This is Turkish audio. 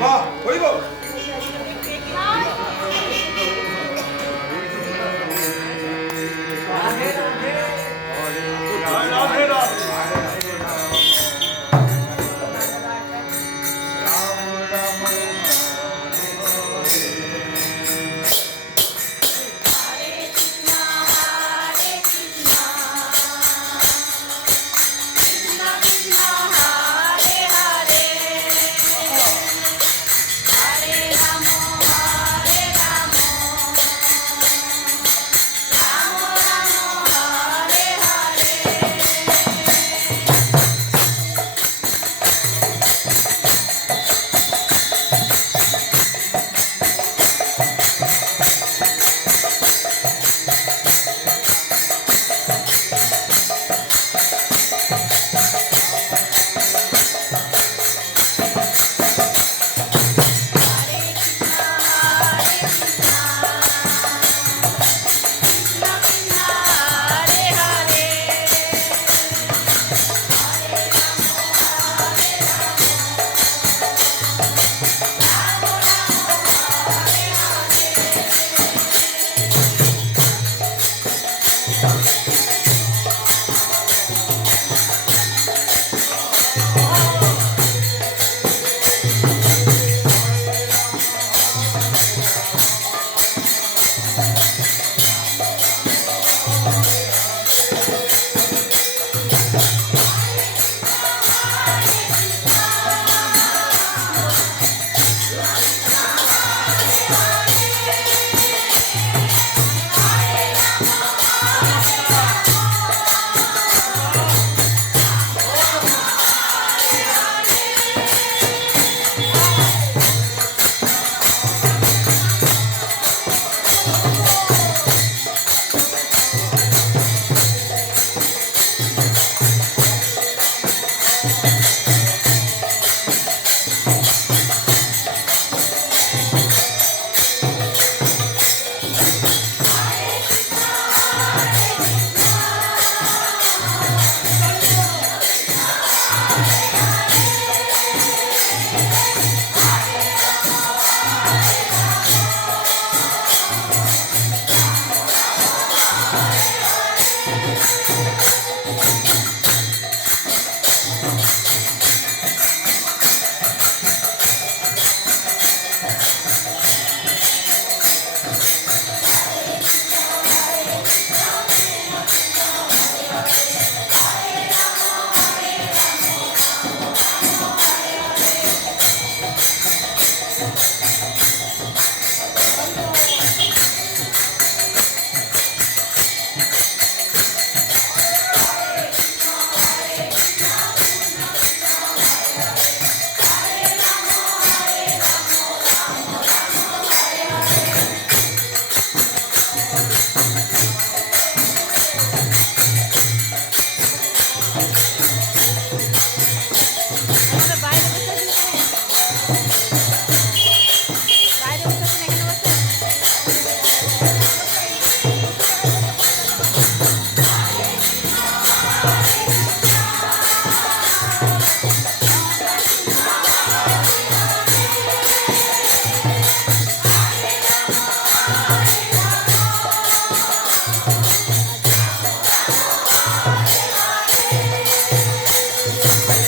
와, 보이고! Bye.